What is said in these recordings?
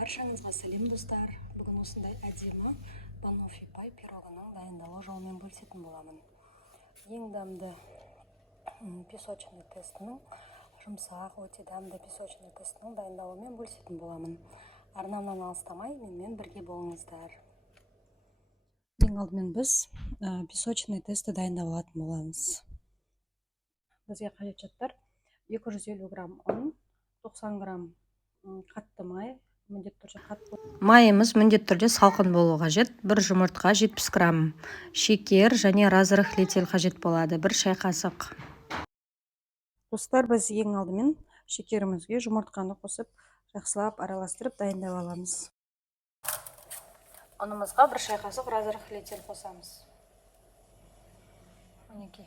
Баршаңызға сәлем достар. Бүгін осындай әдемі банофи пай пирогының дайындалу жолымен бөлісетін боламын. Ең дәмді песочный тестінің, жұмсақ, өте дәмді песочный тестінің дайындалуымен бөлісетін боламын. Арнамнан алыстамай, менімен бірге болыңыздар. Ең алдымен біз песочный тесті дайындап алатын боламыз. Бізге қажет заттар 250 грамм ұн, 90 грамм қатты май, майымыз міндетті түрде салқын болуы қажет. 1 жұмыртқа, 70 грамм шекер және разрыхлитель қажет болады. 1 шай қасық. Достар, біз ең алдымен шекерімізге жұмыртқаны қосып, жақсылап араластырып дайындап аламыз. Ұнымызға 1 шай қасық разрыхлитель қосамыз. Мінекей.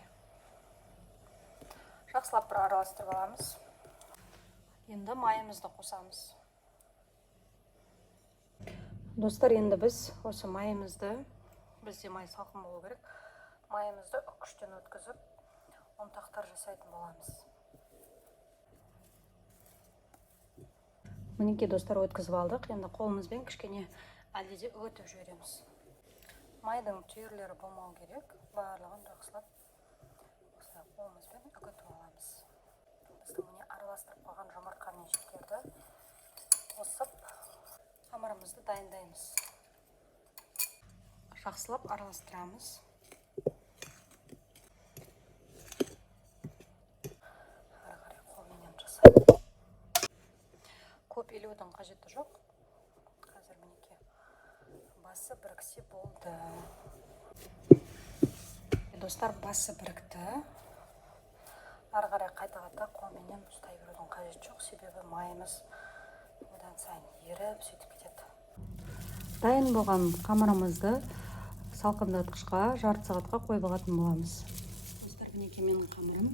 Жақсылап бір араластырып аламыз. Енді майымызды қосамыз. Достар, енді біз осы майымызды, бізде май салқын болу керек, майымызды үккіштен өткізіп, ұнтақтар жасайтын боламыз. Мінекей достар, өткізіп алдық. Енді қолымызбен кішкене әлде өтіп жібереміз. Майдың түйірлері болмау керек, барлығын жақсылап қолымызбен үгітіп аламыз. Біздің міне араластырып қойған жұмыртқа мен шекерді қосып, қамырымызды дайындаймыз. Жақсылап араластырамыз. Ары қарай қолменен жасаймыз. Көп илеудің қажеті жоқ. Қазір мінекей басы біріксе болды. Достар, басы бірікті. Ары қарай қайта қолменен ұстай берудің қажеті жоқ, себебі майымыз одан сайын еріп сөйтіп кетеді. Дайын болған қамырымызды салқындатқышқа жарты сағатқа қойып алатын боламыз. Достар, мінекей менің қамырым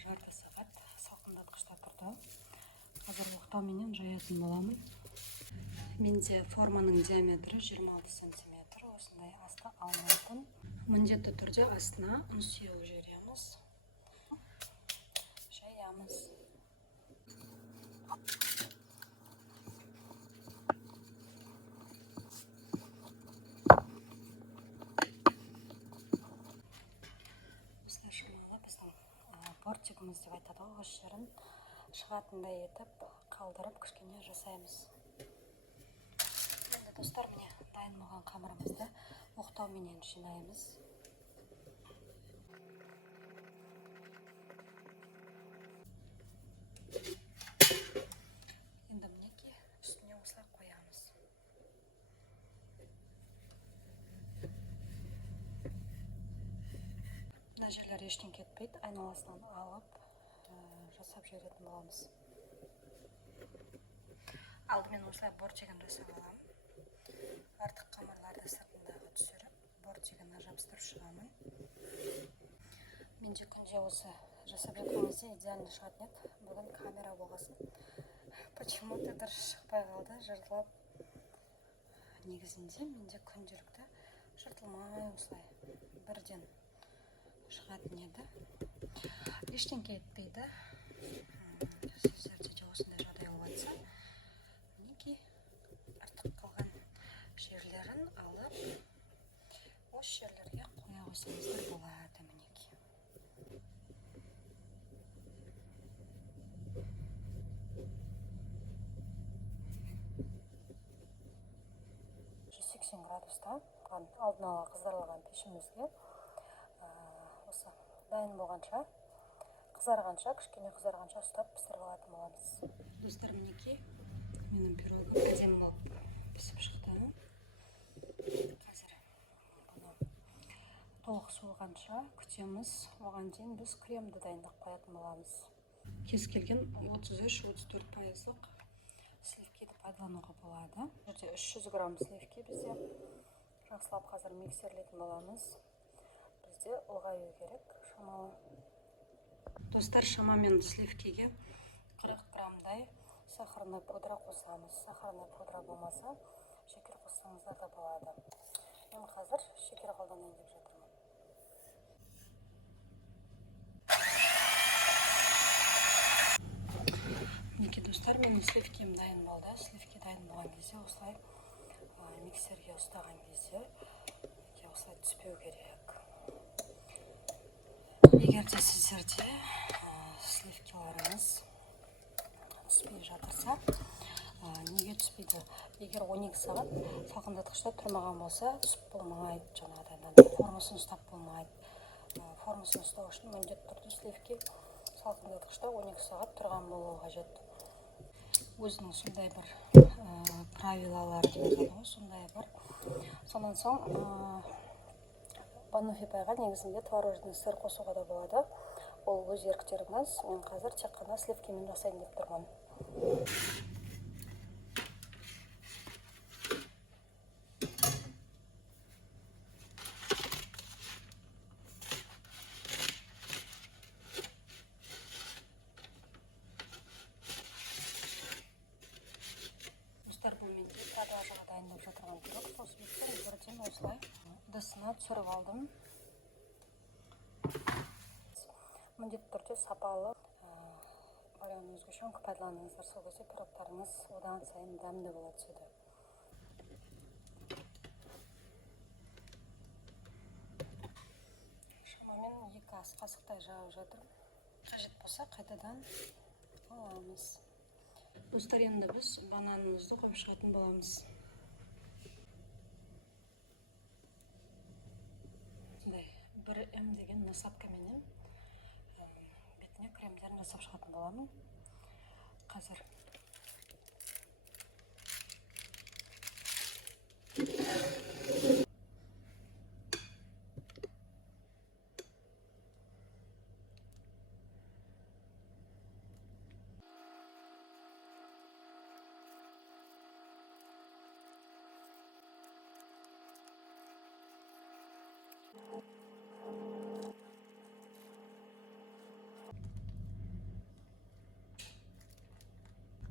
жарты сағат салқындатқышта тұрды. Қазір оқтауменен жаятын боламын. Менде форманың диаметрі 26 см. Осындай асты алмайтын. Міндетті түрде астына ұн сеуіп жібереміз. Жаямыз. Бортигіміз деп айтады, осы жерін шығатындай етіп, қалдырып, кішкене жасаймыз. Енді достар, міне дайын болған қамырымызды оқтауменен жинаймыз. Енді мінекей үстіне осылай қоямыз. Мына жерлер ештен кетпейді, айналасынан алып жасап жіберетін боламыз. Алдымен осылай бортигін жасап аламын. Артық қамырларды сыртындағы түсіріп, бортигін жабыстырып шығамын. Менде күнде осы жасап жатқан кезде идеально шығатын еді. Бүгін камера болғасын. Почему-то дұрыс шықпай қалды, жыртылып. Негізінде менде күнделікті жыртылмай осылай бірден шығатын еді. Ештеңке етпейді. Сіздерде де осындай жағдай болып жатса, мінекей артық қалған жерлерін алып, осы жерлерге қоя қойсаңыздар болады. Мінекей. Градуста алдын ала қыздырылған пешімізге осы дайын болғанша, қызарғанша, кішкене қызарғанша ұстап пісіріп алатын боламыз. Достар, мінекей менің пирогым әдемі болып пісіп шықты. Қазір бұны толық суығанша күтеміз. Оған дейін біз кремді дайындап қоятын боламыз. Кез келген 33-34% сливкиді пайдалануға болады. 300 грамм сливки бізде. Жақсылап қазір миксерлейтін боламыз. Бізде ұлғаю керек шамалы. Достар, шамамен сливкиге 40 граммдай сахарный пудра қосамыз. Сахарный пудра болмаса, шекер қоссаңыздар да болады. Мен қазір шекер қолданайын деп жатырмын. Мінекей достар, достар, менің сливкем дайын болды. Сливке дайын болған кезде осылай миксерге ұстаған кезде осылай түспеу керек. Егер де сіздерде сливкеларыңыз түспей жатырса, неге түспейді? Егер 12 сағат салқындатқышта тұрмаған болса, түсіп болмайды, жаңағыдай формасын ұстап болмайды. Формасын ұстау үшін міндетті түрде сливке салқындатқышта 12 сағат тұрған болуы қажет. Өзінің сондай бір правилалары болады ғой, сондай бір. Сонан соң банофипайға негізінде творожный сыр қосуға да болады. Ол өз еріктеріңіз. Мен қазір тек қана сливкемен жасайын деп тұрмын. Достар, бұл мен продажаға дайындап жатырған пирог. Сол себептен бірден осылай ыдысына түсіріп алдым. Міндетті түрде сапалы варианы өзгеше пайдаланыңыздар. Сол кезде пирогтарыңыз одан сайын дәмді бола түседі. Шамамен 2 ас қасықтай жағып жатыр. Қажет болса қайтадан аламыз. Достар, енді біз бананымызды қойып шығатын боламыз. Бір деген насадкаменен бетіне кремдерін жасап шығатын боламын. Қазір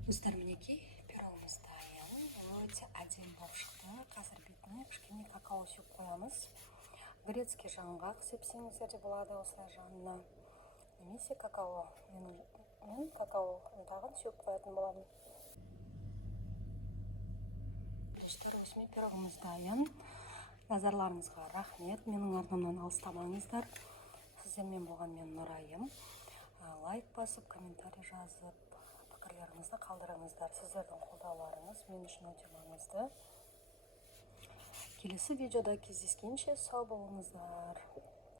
достар, мінекей пирогымыз дайын. Өте әдемі болып шықты. Қазір бетіне кішкене какао сеуіп қоямыз. Грецкий жаңғақ сепсеңіздер де болады осылай жанына. Немесе какао. Мен какао ұнтағын сеуіп қоятын боламын. Достар, осымен пирогымыз дайын. Назарларыңызға рахмет. Менің арнамнан алыстамаңыздар. Сіздермен болған мен Нұрайым. Лайк басып, комментарий жазып, пікірлеріңізді қалдырыңыздар. Сіздердің қолдауларыңыз мен үшін өте маңызды. Келесі видеода кездескенше сау болыңыздар.